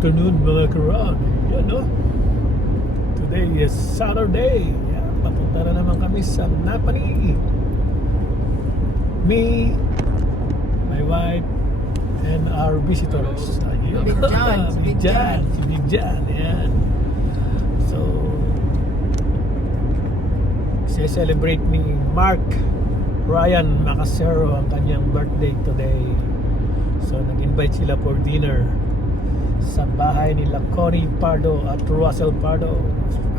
afternoon mga karag. Yan no. Today is Saturday. Yan, papunta na naman kami sa Napani. Me, my wife, and our visitors. Ayun. Big John, si Big John. Si Big John. Yan. So, celebrate ni Mark Ryan Macasero ang kanyang birthday today. So nag-invite sila for dinner sa bahay nila Connie Pardo at Russell Pardo.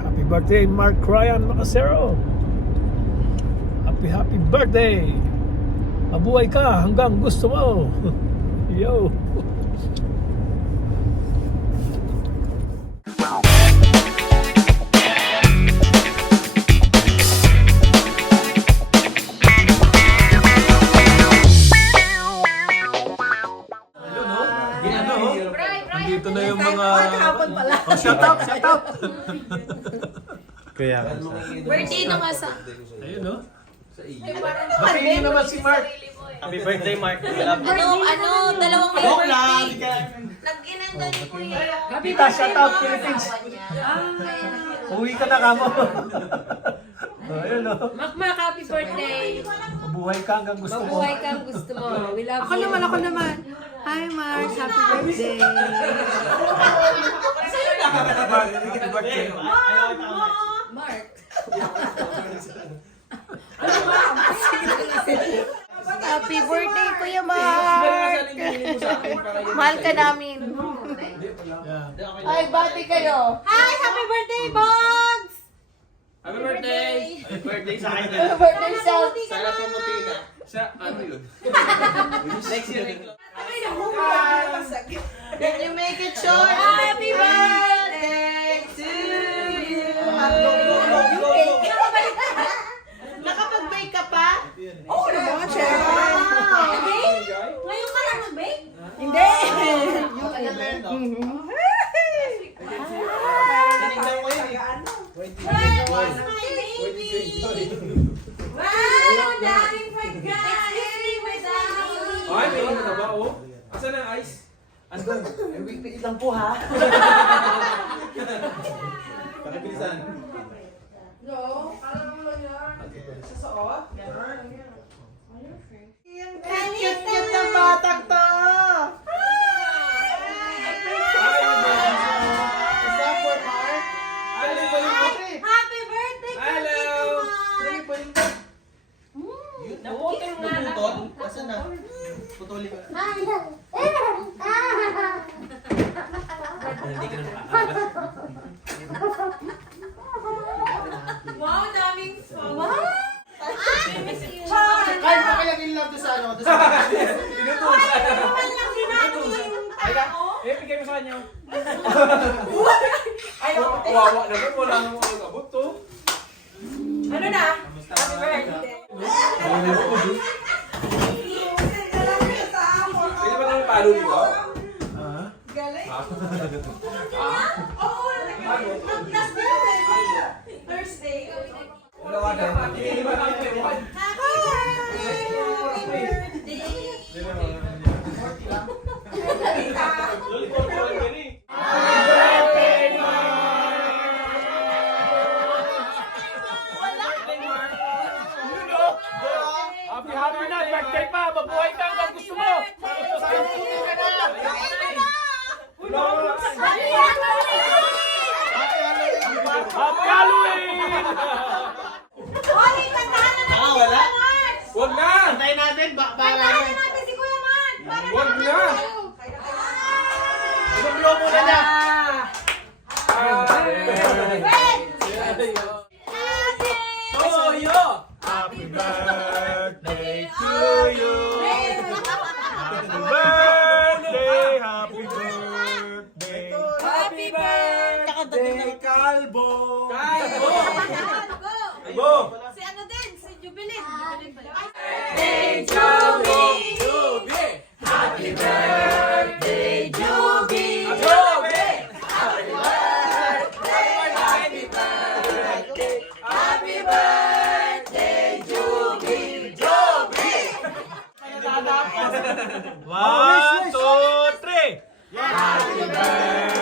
Happy birthday Mark Ryan Macasero. Happy birthday. Mabuhay ka hanggang gusto mo. Yo. Dito na yung mga... Oh, shout out! Kaya Birthday nung asa. Ayun, no? Batiin naman si Mark. happy birthday, Mark. Dalawang birthday. Nag-inanda ni Kuya. Tita, shout out Philippines. Uwi ka na kamo. Ayun, no? Makmak, happy birthday. Mabuhay ka hanggang gusto mo. Mabuhay kang gusto mo. We love Ako naman. Hi, Mars. Happy birthday. Happy birthday. Mark. Happy birthday, Kuya Mark. Mahal ka namin. Yeah. Ay, bati kayo. Hi, happy birthday, Bogs. Happy birthday! Happy birthday sa akin. Happy birthday, Sal. Sana pumuti na. Sa ano yun? Next year. Can you make it short? Happy birthday to you. Nakapag-bake ka pa? Oo naman, Chef. Ngayon ka lang nag-bake? Hindi. Tinignan ko yun eh. Where's my baby? Wow, ang daming pagkain. Ay, may ino na ba? Oh. Asan ang ice? Asan? Wait lang po, ha? Pakibilisan. Cute ng batang to. Happy birthday, Hello! Naputol nga na. Putol? Asan na? Putulin ko. Hindi ka na Wow, daming wow. Ay, pakilagin lang doon sa ano. Inutusan. Eh, bigay mo sa kanya. Ay, kawawa naman. Wala nang mga kabot to. Ano na? Happy birthday. Pwede ba naman palo nito? Galing. Thursday. Wala ka na. Hindi ba naman ewan? Happy na! Birthday pa! Mabuhay ka hanggang gusto mo! Happy Halloween! Hoy, kantahan na natin si Kuya Mark! Huwag na! Antayin natin, Kantahan na natin si Kuya Mark! Para Huwag na! Ibablo muna niya. Toyo! Happy birthday to you! Happy birthday! Happy birthday! Happy birthday! Kalbo. Kalbo! Go! Si ano din? Si Jubilin. Hey, Joby! Joby! Happy birthday, Juby! Joby! Happy birthday, Juby! Juby! 1, 2, 3! Happy birthday!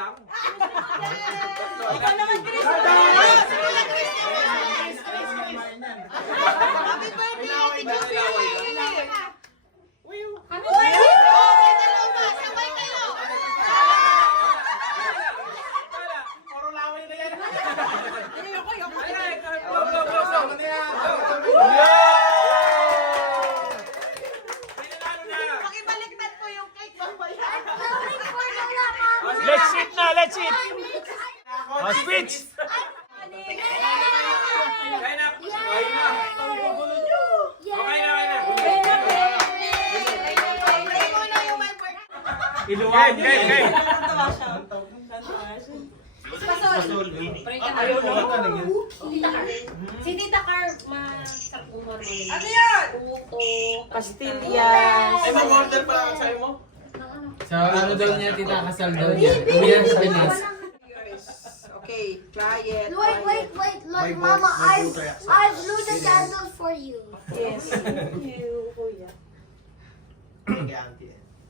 lang. Ikaw naman, Chris. Happy birthday, Ate Juby! Happy birthday! Dalawa, sabay kayo! Pakibaliktad po yung cake, mamaya. Let's eat na, let's eat. Speech. Kain na. Kain na. Okay na. Pray muna yung my birthday. Iluwag, kay. Si Tita Car, masakuhan mo yun. Ano yan? Puto. Pastillas. Ay, mag-order pa lang sa'yo mo? Sa ano daw niya, tita, kasal daw niya. Umiyan sa Pinas. Okay, try it. Wait. Look, Mama, I blew the candle for you. Yes. Thank you, Kuya.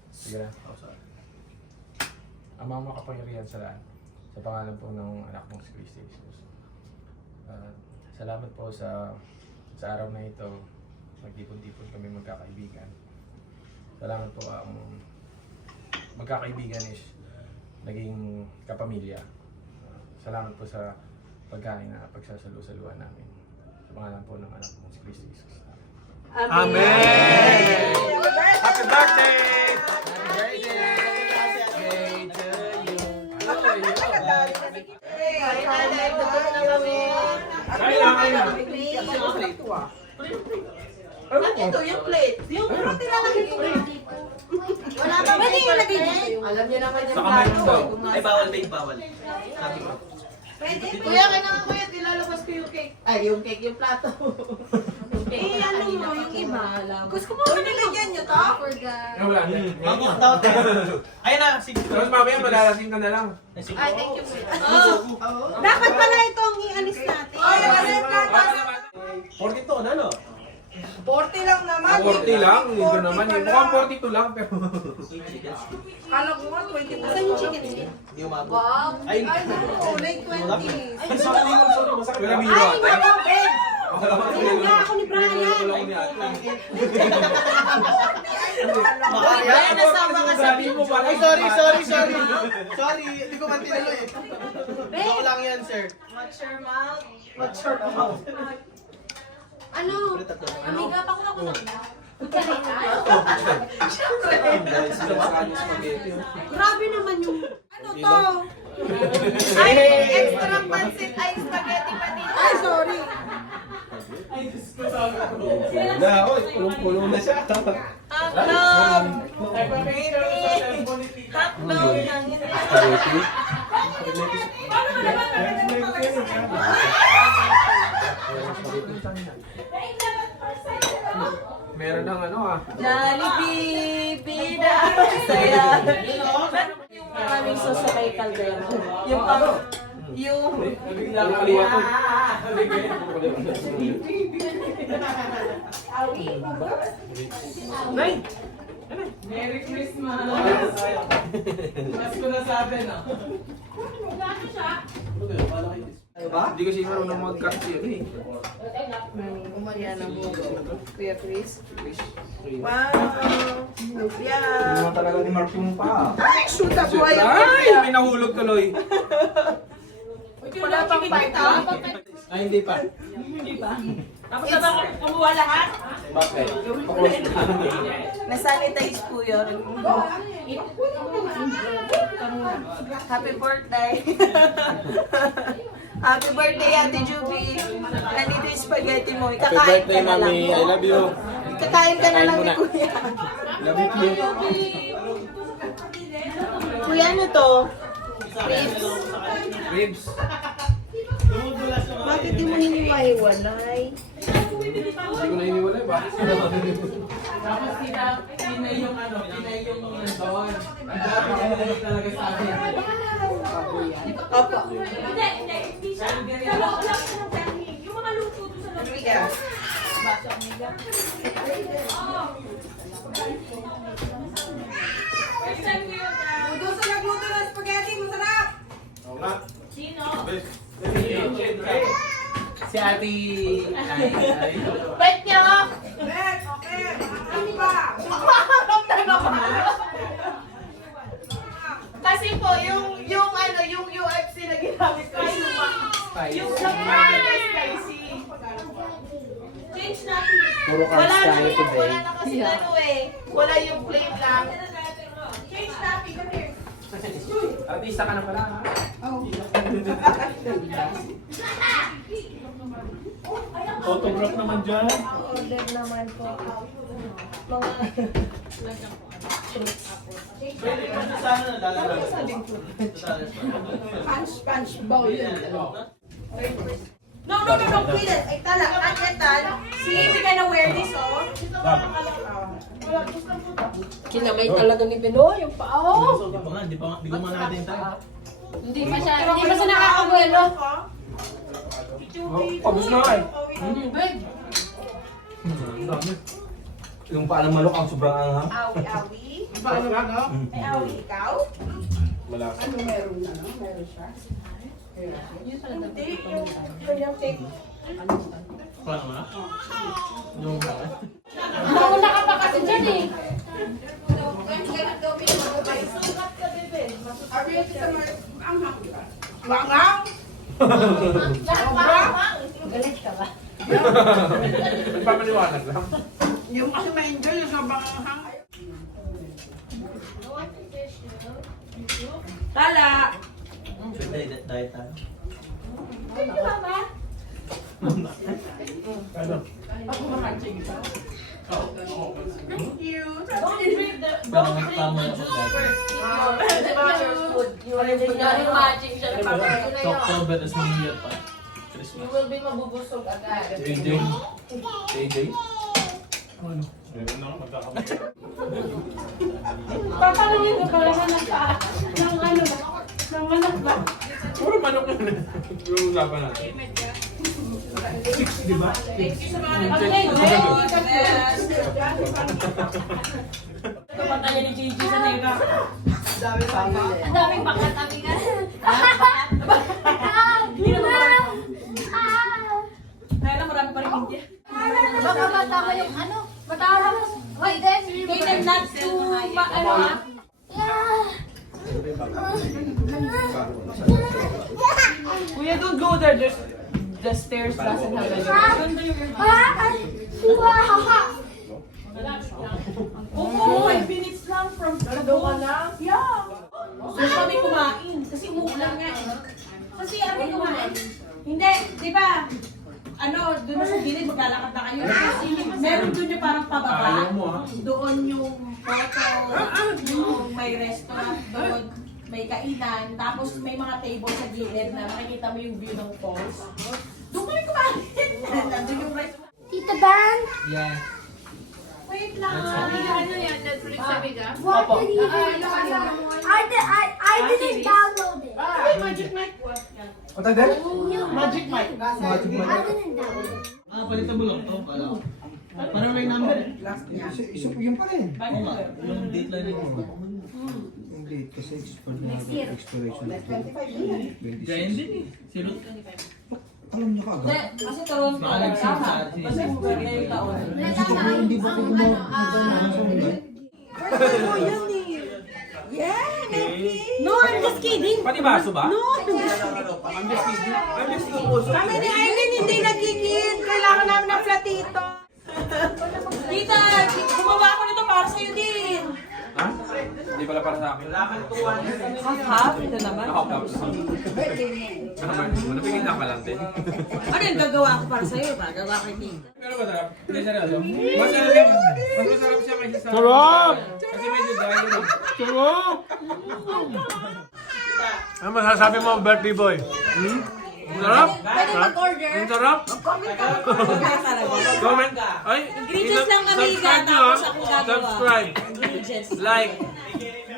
Sige na. Amang makapangyarihan sa lahat. Sa pangalan po ng anak mong si Christy Jesus. Salamat po sa araw na ito. Magtipon-tipon kami magkakaibigan. Salamat po ang magkakaibigan is naging kapamilya. Salamat po sa pagkain na pagsasalo-saluhan namin. Sa pangalan po ng anak mong si Christy Jesus. Amen. Happy birthday. Ito yung plate. Yung roti lang lagi. Wala ba? Pwede yung lagay dito. Alam niyo naman yung Ay, bawal, babe, bawal. Sabi ko. Pwede. Kuya, kailangan ko yan, ilalabas ko yung cake. Ay, yung cake, yung plato. Eh, ano mo, yung iba. Gusto mo ba nilagyan nyo to? For the... Wala. Mabuk daw. Ayun na, sige. Tapos mamaya malalasing ka na lang. Ay, thank you, kuya. Dapat pala itong i-alis natin. Ay, wala natin. 42 na, no? 40 lang naman. 40 lang. Hindi naman. Mukhang 42 lang. Pero Kala ko nga 20. Asan yung chicken skin? Hindi umabot. Wow. Ay, Oh, late 20s. ay, sa akin yung sorry, masakit. wala Ay, biro. wala, Ben. Ayun nga, ako ni Brian. Tulong ni ate. Brian, nasama ka sa Sabi mo pala. Ay, sorry. Sorry, hindi ko man tinalo eh. Joke lang yan, sir. Watch your mouth. Watch your mouth. Ano? Amiga pa ko na kumain. Kutsarita. Grabe naman yung... Ano to? Ay, extra pansit. Ay, spaghetti pa dito. Ay, sorry. Na, oy, kulong-kulong na siya. Tatlong. Tatlong. Meron ng ano ah. Jollibee, bida, saya. Yung maraming sauce sa kay Caldero. Yung pang... Yung... Biglang kaliwa ko. Nay! Merry Christmas! Mas ko na sabi, no? Hindi kasi marunong mag-cut yun eh. Yan ang Kuya Chris. Wow! Yan! Hindi talaga ni Mark yung pa. Shoot up po yung Ay! May nahulog tuloy. Wala pang bata. Ay, hindi pa. Tapos na ba kumuha lahat? Bakit? Na-sanitize po yun. Happy birthday! Happy birthday, Ate Juby! Nandito yung spaghetti mo. Ikakain ka na lang. I love you. Kakain ka na lang ni Kuya. Love you. Kuya, ano to? Ribs. Bakit di mo hiniwa-hiwalay? Hindi ko na iniwalay ba? Tapos pinay yung ano, pinay yung bawang. Ang dami na talaga sa akin. Opo. Hindi siya. Sa loob lang siya ng dining. Yung mga luto doon sa loob. Amiga. First time ko yun. Doon sa nagluto ng spaghetti, masarap! Si Ate... Bet niyo! Kasi po, yung UFC na ginamit ko, yung spicy. Change natin. Puro carbs tayo today. Wala na kasi ano eh. Wala yung plain lang. Change natin, come here. Artista ka na pala, ha? Autograph naman dyan. Order naman po. Pwede pa siya sana nadala. Punch bowl yun. No, please. Ay, talak. Aketan. See, hindi ka na-wear this, oh. Kinamay talaga ni Beno yung pao. Di ko man natin tayo. Hindi pa siya nakakabuelo. Pabos na nga eh. Yung paalang manok ang sobrang anghang. Awi-awi. Paano ba, no? Ay, awi ikaw. Malasa. Meron siya. Hindi, yung take. Paano ba? Yung Nauna ka pa kasi dyan eh. Galit ka ba? Nagpapaliwanag lang. Yung kasi ma-enjoy yung sabang hang. Tala! diet tayo. Thank you. Parang nagpamay ako dati. Yung magic siya na papagod na Sa yun. October, tas New Year pa. You Christmas. will be mabubusog agad. AJ. AJ. Papanangin ko pala hanap ka. Ng ano ba? Ng manok ba? Puro manok yun eh. Yung usapan natin. Okay, Kapatayan ni Gigi sa nega. ang daming bakat kami nga. Kaya marami pa rin hindi. Baka matama yung ano? Matama mo. Wait, then. Kaya them not to, ano ah. Kuya, don't go there. There's the stairs doesn't have any. Oo, 5 minutes lang from Doon ka na? Yeah. So, kami kumain. Kasi umuulan nga eh. Kasi kami kumain. Hindi, di ba? Ano, doon na sa gilid, maglalakad na kayo. Kasi meron doon yung parang pababa. Ayaw mo, ha? Doon yung photo, yung may restaurant doon, may kainan, tapos may mga table sa gilid na makikita mo yung view ng falls. Doon kami kumain. Nandun yung restaurant. Tita Ban, Yeah. Wait lang. ano yan? Netflix sabi ka? What did you do? I didn't download it. Ay, Magic Mike. What are that? Magic Mike. Magic I didn't download it. Palitan mo lang to. Parang may number eh. Yun pa rin. Oo nga, yung date line mo. Yung date kasi expired na expiration. 26. Giant din eh. Sino? Alam niyo ka Hindi, agad? kasi turon ka lang tama. Kasi maganda yung taon. Kasi kung hindi ba ko gumawa ng sunod? No, I'm just kidding. Pati baso ba? No. I'm just kidding. I'm just kidding. Kami ni Aileen hindi nagkikid. Kailangan namin ng platito. Tita, gumawa ako nito para sa'yo din. Ha? Hindi pala para sa akin. Half-half? Ito naman. Nakapagod. Napigil na ka lang din. Ano yung gagawa ko para sa'yo? Gagawa ko din. Pero masarap. Hindi seryoso. Mas masarap siya kaysa sa... Sarap! Kasi medyo dry yun. Sarap! Ano masasabi mo, birthday boy? Ang sarap? Pwede mag-order. Ang sarap? Comment. Ay, Ingredients lang kami subscribe nyo, tapos ha? ako gagawa. Subscribe, Ingredients. like,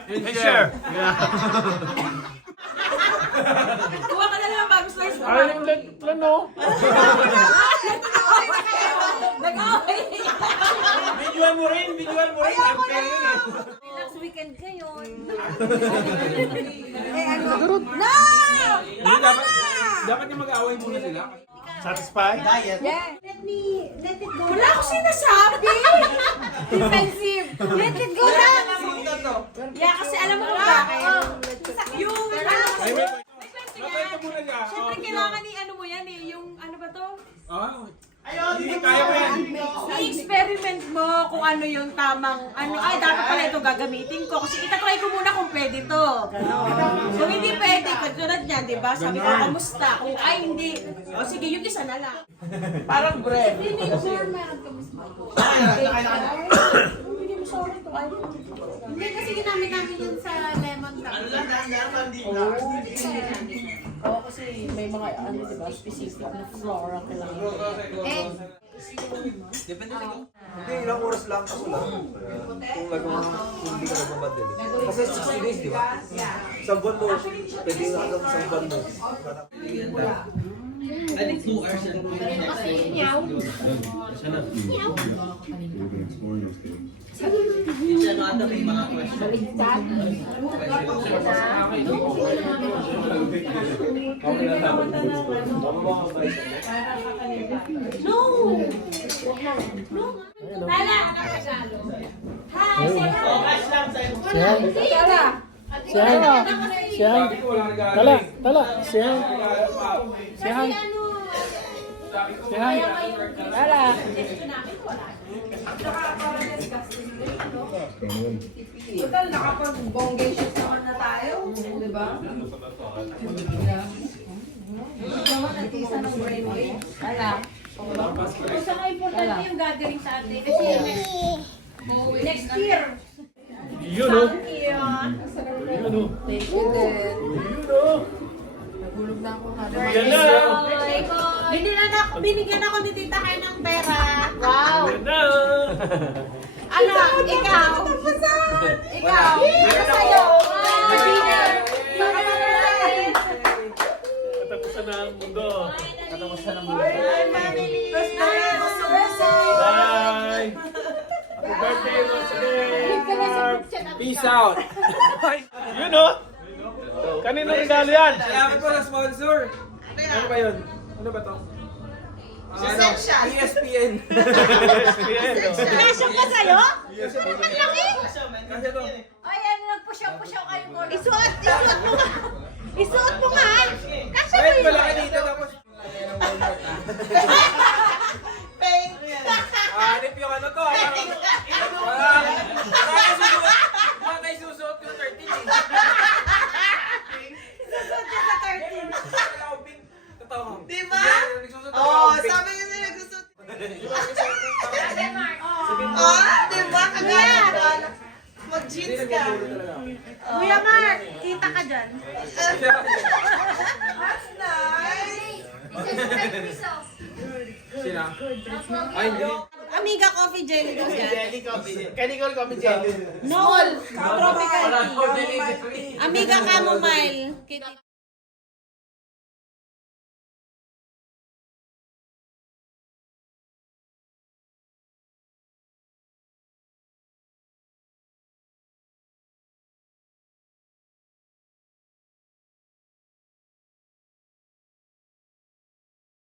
and share. Yeah. Kuha ka na lang bago slice ko. Ay, ano? Nag-away. Videoan mo rin. Videoan mo rin. I'm paying yun eh. Tapos weekend ngayon. No! Hindi, dapat yung mag-aaway muna sila. Satisfied? Diet. Let it go. Wala akong sinasabi! Defensive. Let it go lang. Yeah, kasi alam mo kung bakit? Yung ano, Ay, wait. may kwento Kwento yan. muna niya. Siyempre kailangan ni ano mo yan eh, yung ano ba to? Hindi kaya mo yan. I-experiment mo kung ano yung tamang, ano, ay dapat pala ito gagamitin ko. Kasi itatry ko muna kung pwede to. Ganon. Kung hindi pwede, katulad niyan, di ba? Sabi ko, kamusta? Kung ay hindi, o sige, yung isa na lang. Parang bread. Hindi mo sorry to. Hindi kasi ginamit namin yun sa lemon tart. Ano lang, dahan-dahan dito. Oo, kasi may mga ano, di ba, specific na flora kailangan. Eh, Hindi, ilang oras lang ako lang. Kung hindi ka nagmamadali. Kasi 60 days, di ba? Isang buwan mo, pwede nga hanggang isang buwan mo. I think 2 hours and 2 minutes. Siya na ata may mga question. Tala! Hi! Siyang. Sabi ko, wala nag-aaway. Tala. Siyang. Siyang. Siyang. Tala. Total, nakapag-bongacious naman na tayo. Di ba? Natisa ng brainwave. Alam. kung saan importante yung gathering sa atin. Kasi next year. Yun o. Yun. Yun o. Thank you din. Yun o. Nagulog na ako. Yan na. Binigyan ako ni Tita Kay ng pera. Wow. Yan na. Ano? Ikaw? Ikaw? Ano sa'yo? Katapusan na ang mundo. Katapusan ng mga. Bye. Happy birthday once again. Peace out. Yun o. Kanino regalo yan? Salamat po sa sponsor. Ano ba yun? Ano ba to? ESPN. ESPN. Kasya pa sa'yo? Kasi to. Ay, ano, nagpusyaw-pusyaw kayo ko. Isuot mo nga. Isuot mo nga. Kasya ba Kahit yun? malaki dito tapos. Hanip yung ano to. Wala tayo susuot yung 13 eh. Isuot niya sa 13. Totoo. Diba? Nagsusuot Oo, ako. sabi niya na nagsusot. Sabihin mo. Oo, diba? Kagaya. Mag-jeans ka. Kuya Mark, kita ka dyan. That's nice. Sina? Ay, hindi. Amiga Coffee Jelly ko dyan. Jelly coffee. Canicol coffee jelly. Nol. Tropical tea. Amiga Chamomile.